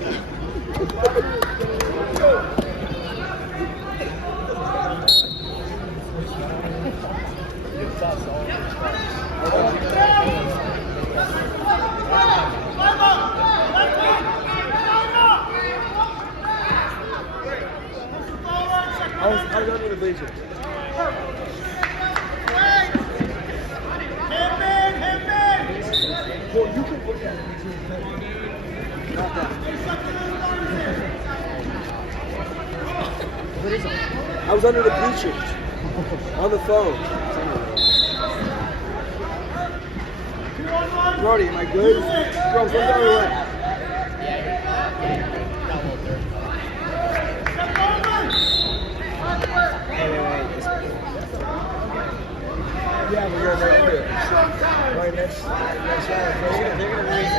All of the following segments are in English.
I was under the bleachers. Well, you can look at it. Not that. What is it? I was under the bleachers. On the phone. Brody, am I good? Bro, go the other way. Yeah, we're going right here. Right next round. They're going to raise it.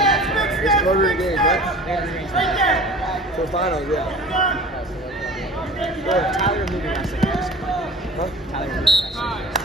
It's quarter of the game, right? For finals, yeah. Tyler moving last second. Huh? Tyler moving last second.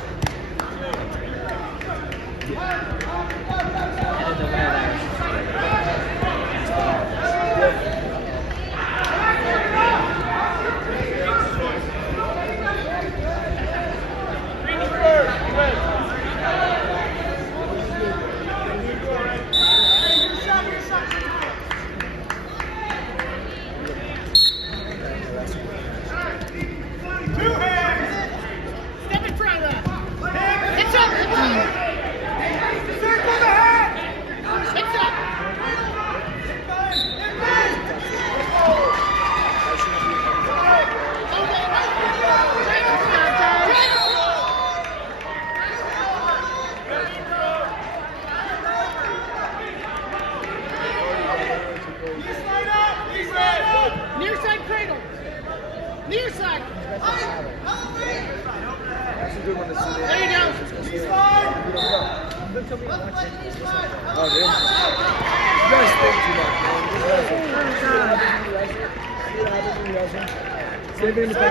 And then the winner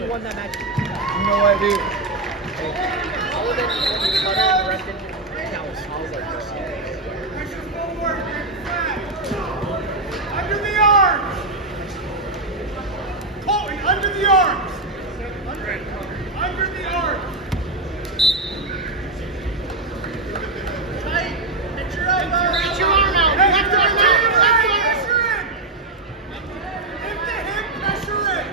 You won that match. You know what, dude? Under the arms! Colten, under the arms! Under the arms! Tight! Get your elbow! Reach your arm out! Left arm out! Left arm! Pressure in! Hip to hip, pressure in!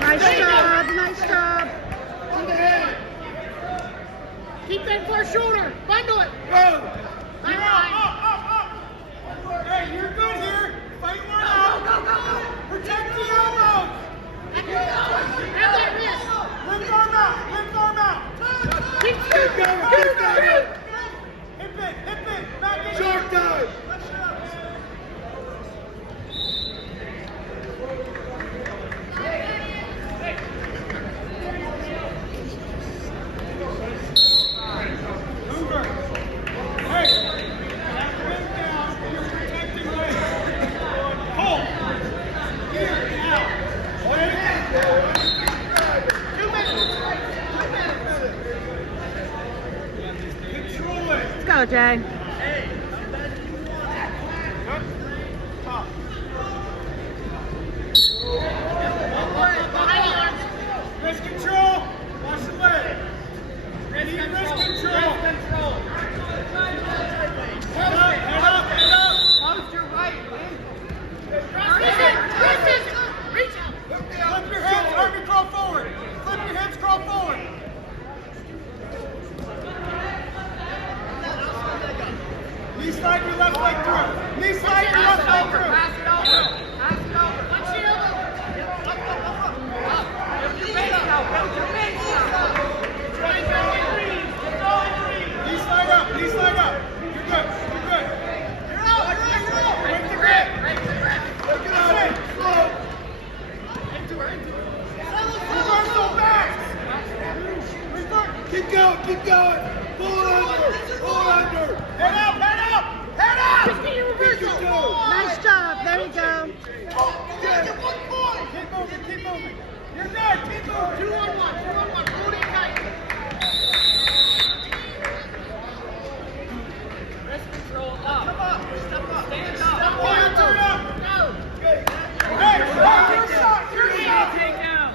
Nice job, nice job. Keep that first shoulder. Bundle it. Go. You're up. Hey, you're good here. Fight one out. Protect the elbows. Have that wrist. Lift arm out. Lift arm out. Keep going. Keep going. Hip it. Hip it. Back in. Short time. Hoover. Hey. Bring down. You're protecting right. Pull. Here. Out. 2 minutes. 2 minutes. Control it. Let's go, Jay. Hey. Top. Behind the arms. Wrist control. Watch the leg. Ready, wrist control. Head up, head up, head up. Post your right. Reach out. Flip your hips, arm and crawl forward. Flip your hips, crawl forward. Knee slide your left leg through. Knee slide your left leg through. Pass it over. Pass it over. Punch it over. Up. Lift your base now. Build your base now. Knee slide up. Knee slide up. You're good. You're good. You're out. You're out. Break the grip. Break the grip. Look at it. Slow. Into her. Into her. Reversal back. Keep going. Keep going. Pull it under. Pull it under. Head up. Head up. Head up. Just get your reversal. Nice job. There you go. Oh, you got 1 point. Keep moving. Keep moving. You're good. Keep moving. 2-on-1. Hold it tight. Wrist control up. Come up. Step up. Stand up. Step on, turn up. Go. Hey, your shot. Take down.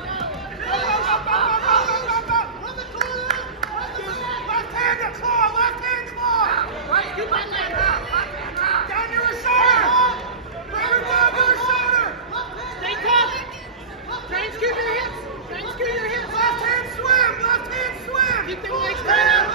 Run the corner. Left hand claw. Right, you back leg out. Down to her shoulder. Bring her down to her shoulder. Stay tough. Try and skew your hips. Left hand swim. Keep the legs tight out.